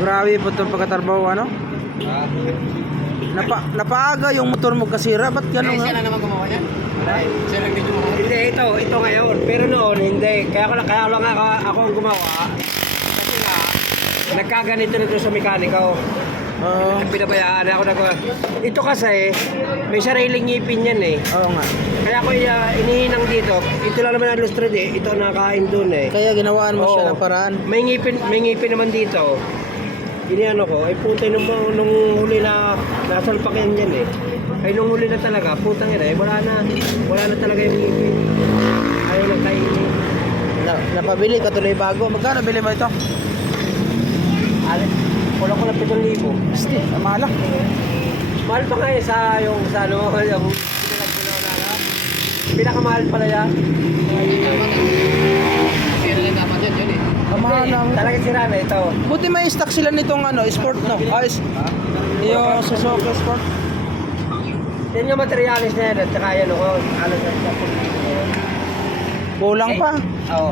Grabe po itong pagkatarbaho, ano? Napaaga yung motor mo kasira, ba't gano'n Siya nga? lang naman gumawa yan. Siya lang din gumawa. Hindi, ito ngayon. Pero noon, hindi. Kaya lang ako ang gumawa. Kasi nga, nagkaganito na doon sa mekaniko. Pinabayaan ako na. Ito kasi, may sariling ngipin yan eh. Oo nga. Kaya ako inihinang dito. Ito lang naman ang lustrad eh. Ito nakain doon eh. Kaya ginawaan mo siya Oo. ng paraan. May ngipin naman dito. Iniano ko, ay puta nung huli na nasalpak yan dyan eh. Ay nung huli na talaga, putang ina eh, wala na talaga yung ngipin. Ayaw nang kainin. Napabili ka tuloy bago. Magkano bili mo ito? Wala ko na 7,000. Asti, mahal ah. Mahal pa nga eh yung pinakamahal pala yan. Mahal lang. Talaga sira na ito. Buti may stock sila nitong ano, sport no? Yung Suzuki Sport. Yan yung materialis na yan at saka yan ako. Sa Kulang pa. Oo.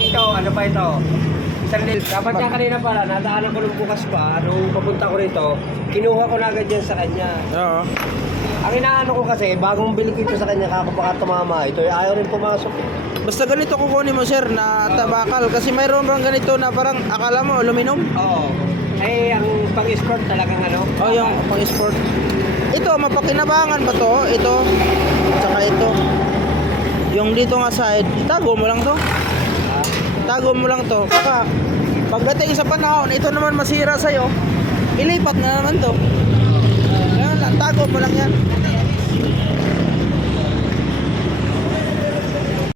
Ito, ano pa ito? Isang lil. Dapat nga kanina pala, nadaanan ko nung bukas pa, nung papunta ko rito, kinuha ko na agad yan sa kanya. Oo. Ang inaano ko kasi, bagong bili ko ito sa kanya, kako baka tumama. Ito, ayaw rin pumasok. Basta ganito kukunin mo sir na tabakal kasi mayroon bang ganito na parang akala mo aluminum? Oo. Eh, ang pang-sport talagang ano? Oh, yung pang sport. Ito, mapakinabangan ba to? Ito, tsaka ito. Yung dito nga side, itago mo lang to. Tago mo lang to. Baka pagdating sa panahon, ito naman masira sa'yo, ilipat na naman to. Yan lang, tago mo lang yan.